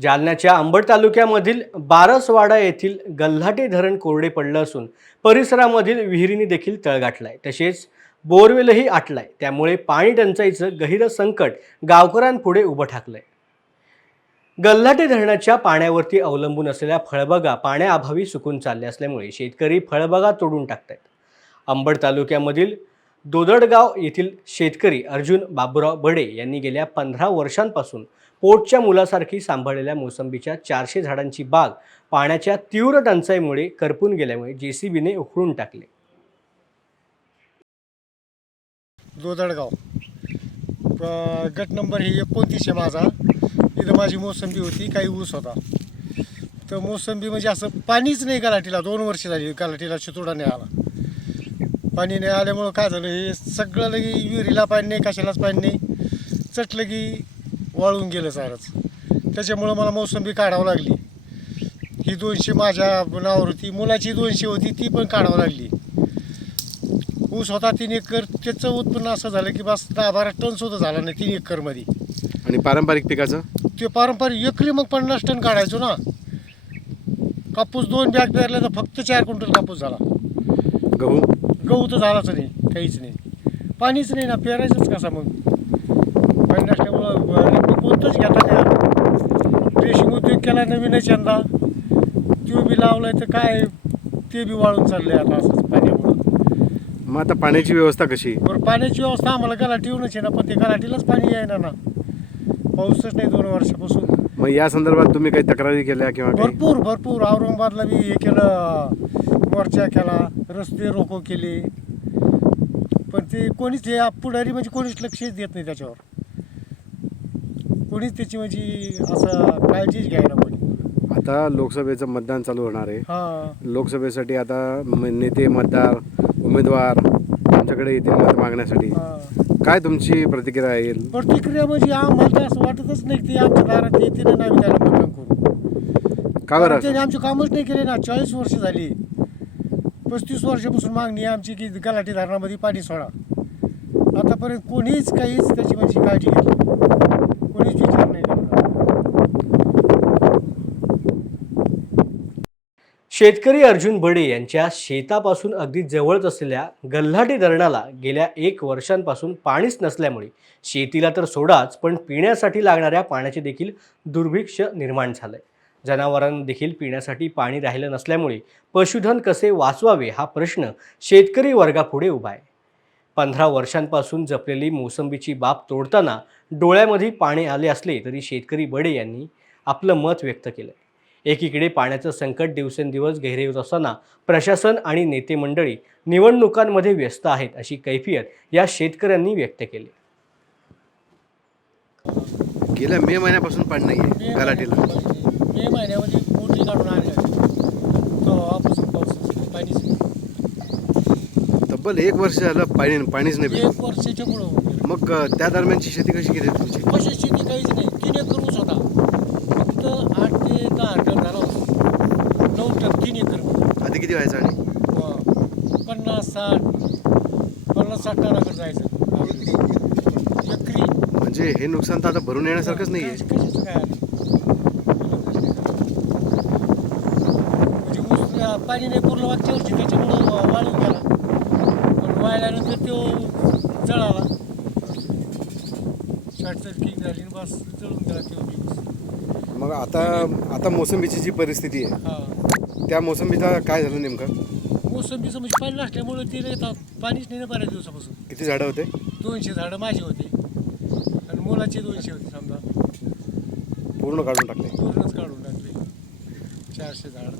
जालन्याच्या अंबड तालुक्यामधील बारसवाडा येथील गल्हाटी धरण कोरडे पडलं असून परिसरामधील विहिरींनी देखील तळ गाठलाय, तसेच बोरवेलही आटलाय। त्यामुळे पाणी टंचाईचं गहिरं संकट गावकऱ्यांपुढे उभं ठाकलंय। गल्हाटी धरणाच्या पाण्यावरती अवलंबून असलेल्या फळबागा पाण्याअभावी सुकून चालल्या असल्यामुळे शेतकरी फळबागा तोडून टाकतात। अंबड तालुक्यामधील दोदडगाव येथील शेतकरी अर्जुन बाबूराव बडे यांनी गेल्या 15 वर्षांपासून पोटच्या मुलासारखी सांभाळलेल्या मोसंबीच्या 400 झाडांची बाग पाण्याच्या तीव्र टंचाईमुळे करपून गेल्यामुळे जेसीबीने उखडून टाकले। दोदडगाव गट नंबर ही 29 आहे माझा। इथं माझी मोसंबी होती, काही ऊस होता। तर मोसंबी म्हणजे असं पाणीच नाही गलाटीला, 2 वर्ष झाली गलाटीला चितोडा नाही आला। पाणी नाही आल्यामुळं काय झालं, हे सगळं लगी विहिरीला पाणी नाही, कशालाच पाणी नाही, चटलं की वाळून गेलं सारच। त्याच्यामुळं मला मोसंबी काढावं लागली। ही 200 माझ्या नावावर होती, मुलाची 200 होती, ती पण काढावं लागली। ऊस होता 3 एकर, त्याचं उत्पन्न असं झालं की बस 10-12 टन सुद्धा झाला नाही 3 एकरमध्ये। आणि पारंपरिक पिकाचं ते पारंपरिक एकरी मग 50 टन काढायचो ना। कापूस 2 बॅग पेरल्या तर फक्त 4 क्विंटल कापूस झाला। गहू तर झालाच नाही, काहीच नाही, पाणीच नाही ना, पेरायचंच कसा मग? पाणी नसल्यामुळं कोणतंच घेता नाही आलं। रेशीम उद्योग केला नवीनच यंदा, तो बी लावलाय तर काय ते बी वाळून चाललंय आता असंच पाण्यामुळं। मग आता पाण्याची व्यवस्था कशी? बरं, पाण्याची व्यवस्था आम्हाला गलाटीहूनच आहे ना, पण ते गलाटीलाच पाणी येईना ना, पाऊसच नाही 2 वर्षापासून। मग या संदर्भात तुम्ही काही तक्रारी केल्या किंवा काही? भरपूर औरंगाबादला बी हे केलं, मोर्चा केला, रस्ते रोको केले, पण ते कोणीच हे पुढारी म्हणजे कोणीच लक्षच देत नाही त्याच्यावर। कोणीच त्याची म्हणजे असं काळजीच घ्यायला कोणी। आता लोकसभेचं मतदान चालू होणार आहे। हां, लोकसभेसाठी आता नेते, मतदार, उमेदवार आमच्याकडे येतील मत मागण्यासाठी। हां। काय तुमची प्रतिक्रिया येईल? प्रतिक्रिया म्हणजे आम्हाला तर असं वाटतच नाही की आमच्या दारात येतील आणि आम्ही त्याला मतदान करू। का बरं कारण असं? त्याने आमचे कामच नाही केले ना। 40 वर्ष झाली, 35 वर्षापासून मागणी आहे आमची की गलाटी धरणामध्ये पाणी सोडा। आतापर्यंत कोणीच काहीच त्याची म्हणजे काळजी घेतली, कोणीच विचार नाही केला। शेतकरी अर्जुन बडे यांच्या शेतापासून अगदी जवळच असलेल्या गल्हाटी धरणाला गेल्या 1 वर्षांपासून पाणीच नसल्यामुळे शेतीला तर सोडाच, पण पिण्यासाठी लागणाऱ्या पाण्याचे देखील दुर्भिक्ष निर्माण झालंय। जनावरांना देखील पिण्यासाठी पाणी राहिलं नसल्यामुळे पशुधन कसे वाचवावे हा प्रश्न शेतकरी वर्गापुढे उभा आहे। 15 वर्षांपासून जपलेली मोसंबीची बाग तोडताना डोळ्यामध्ये पाणी आले असले तरी शेतकरी बडे यांनी आपलं मत व्यक्त केलं। एकीकडे पाण्याचं संकट दिवसेंदिवस गहिरे होत असताना प्रशासन आणि नेते मंडळी निवडणुकांमध्ये व्यस्त आहेत अशी कैफियत या शेतकऱ्यांनी व्यक्त केली। गेल्या मे महिन्यापासून पाणी नाहीये गलाटीला। मे महिन्यामध्ये मोठी काढून आले तेव्हापासून पाऊस पाणीच नाही। तब्बल 1 वर्ष झालं पाणीच नाही भेटलं। 1 वर्षाच्या पुढं मग त्या दरम्यानची शेती कशी केली तुमची? कशी शेती काहीच नाही, 3 एकर ऊस होता, फक्त 8 ते 10 टन झाला होता। 9 टन 3 एकर आधी किती व्हायचं? आणि 50-60 टनाकडे जायचं एकरी। म्हणजे हे नुकसान तर आता भरून येण्यासारखंच नाहीये। कशाचं काय आलं म्हणजे ऊस पाणी नाही पुरलं मागच्या वर्षी, त्याच्यामुळं वाळून गेला, पण वाळल्यानंतर तो जळाला, शॉर्ट सर्किट झाली, बस जळून गेला तो बी ऊस। मग आता मोसंबीची जी परिस्थिती आहे, हां, त्या मोसंबीचा काय झालं नेमकं? मोसंबीचं म्हणजे पाणी नसल्यामुळे ते येतात, पाणीच नाही ना बऱ्याच दिवसापासून। किती झाडं होते? 200 झाडं माझी होती आणि मुलाची 200 होती, समजा पूर्ण काढून टाकले? पूर्णच काढून टाकले 400 झाडं।